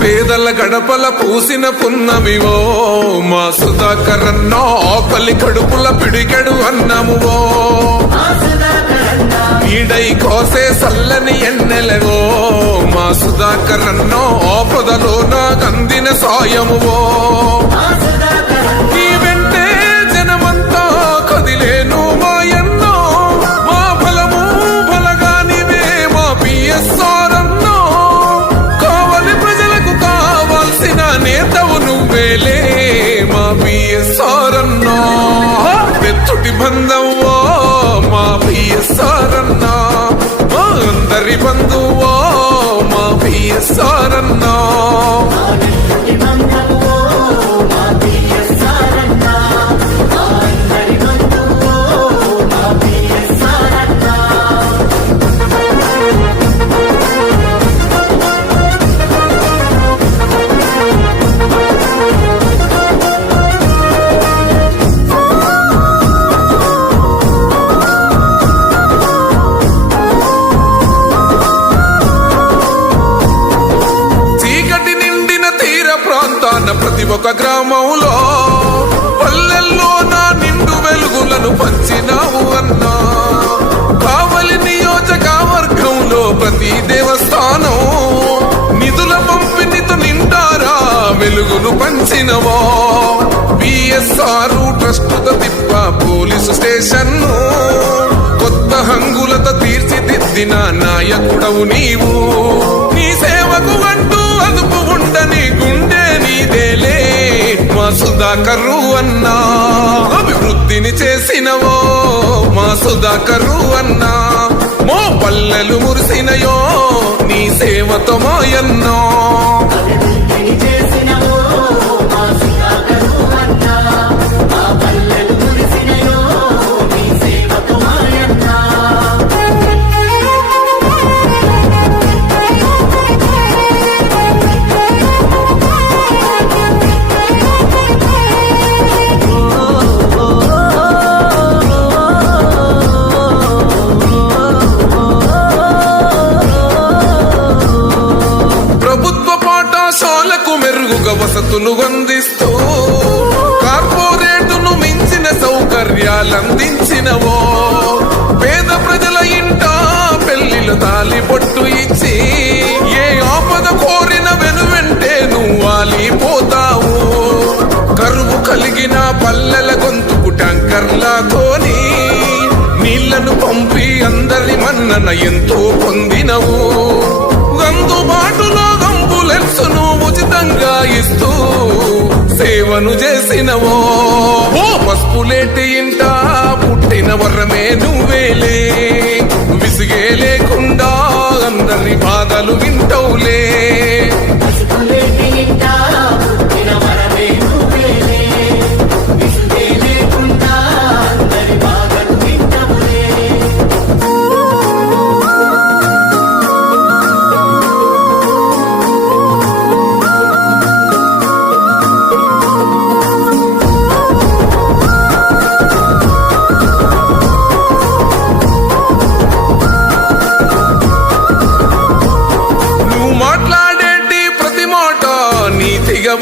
పేదల గడపల పూసిన పున్నమివో మా సుధాకరన్నో, ఆకలి కడుపుల పిడికెడు అన్నమువో, ఈడై కోసే సల్లని ఎన్నెలవో మా సుధాకరన్నో, ఆపదలో నాకందిన సాయమువో. ఈ వెంటే జనమంతా కదిలేను మాయన్నో, మా బలము బలగానివే మా పిఎస్ఆర్ అన్నో, కావలి ప్రజలకు కావాల్సిన నేతవు నువ్వేలే మా పిఎస్ఆర్ అన్నో. వెచ్చుటి బంధంవో మా పిఎస్ఆర్ అన్నా, మా అందరి బంధువో మా పిఎస్ఆర్ అన్నా. ప్రతి ఒక్క గ్రామంలో పల్లెల్లో నా నిండు వెలుగులను పంచినావు అన్నా, కావలి నియోజకవర్గంలో ప్రతి దేవస్థానం నిధుల పంపిణీతో నిండారా వెలుగును పంచినవో. పిఎస్ఆర్ ట్రస్టుతో తిప్ప పోలీసు స్టేషన్ కొత్త హంగులతో తీర్చిదిద్దిన నాయకుడవు నీవు. నీ సేవకు అంటూ అదుపు ఉండని గుండె నీదేలే మా సుధాకరు అన్నా, అభివృద్ధిని చేసినవో మా సుధాకరు అన్నా, మో పల్లెలు మురిసినయో నీ సేవతో మాయన్నో. మెరుగుగా వసతులు అందిస్తూ కార్పొరేటును మించిన సౌకర్యాలందించినవో, పేద ప్రజల ఇంట పెళ్లిల తాలి పొట్టు ఇచ్చి ఏ ఆపద కోరిన వెనువెంటే నువ్వు వాలిపోతావు. కరువు కలిగిన పల్లెల గొంతుకు ట్యాంకర్లతోని నీళ్లను పంపి అందరి మన్నన ఎంతో పొందినవు. అందుబాటులో అంబులెన్సును ఉచితంగా ఇస్తూ సేవను చేసినవో, ఓ పసుపులేటి ఇంట పుట్టిన వరమే నువ్వేలే, విసిగే లేకుండా అందరి బాధలు వింటవులే.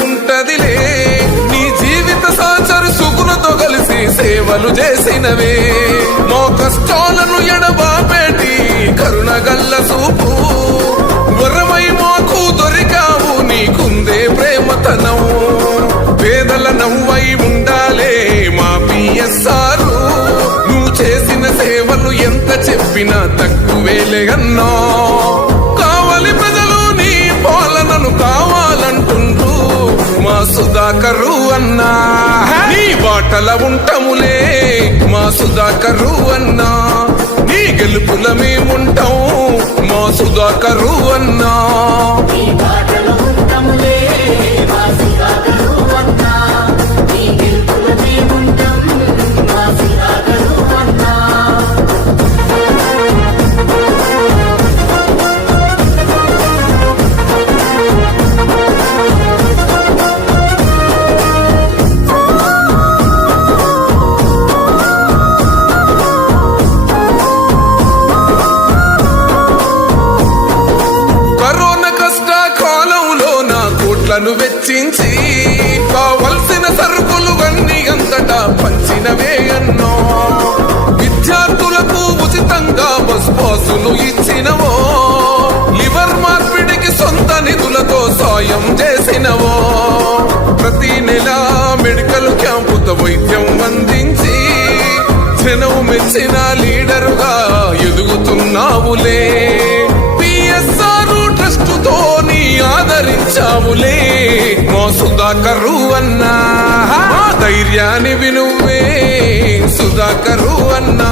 ఉంటదిలే నీ జీవిత సాచరు సుగుణతో కలిసి సేవలు చేసినవే, మా కష్టాలను ఎడబాపేటి కరుణగల్ల చూపు వరమై మాకు దొరికావు, నీకుందే ప్రేమతనం. పేదల నవ్వై ఉండాలే మా పిఎస్ఆర్, నువ్వు చేసిన సేవలు ఎంత చెప్పినా తక్కువేలే అన్నా. కావలి ప్రజలు నీ పాలనను కావాలంటుండ్రు మా సుధాకరు అన్నా, నీ బాటల ఉంటములే మా సుధాకరు అన్నా, నీ గెలుపుల మేముంటాం మా సుధాకరు అన్నా. డబ్బులను వెచ్చించి కావలసిన సరుకులు అన్ని అంతటా పంచినవే అన్నో. విద్యార్థులకు ఉచితంగా బస్ పాసులు ఇచ్చినవో, లివర్ మార్పిడికి సొంత నిధులతో సాయం చేసినవో, ప్రతి నెల మెడికల్ క్యాంపుతో వైద్యం అందించి జనం మెచ్చిన లీడరుగా ఎదుగుతున్నావులే. పిఎస్ఆర్ ట్రస్టుతో నీ ఆదరించావులే మా సుధాకరు అన్నా. ధైర్యాన్ని వినువే సుధాకరు అన్నా.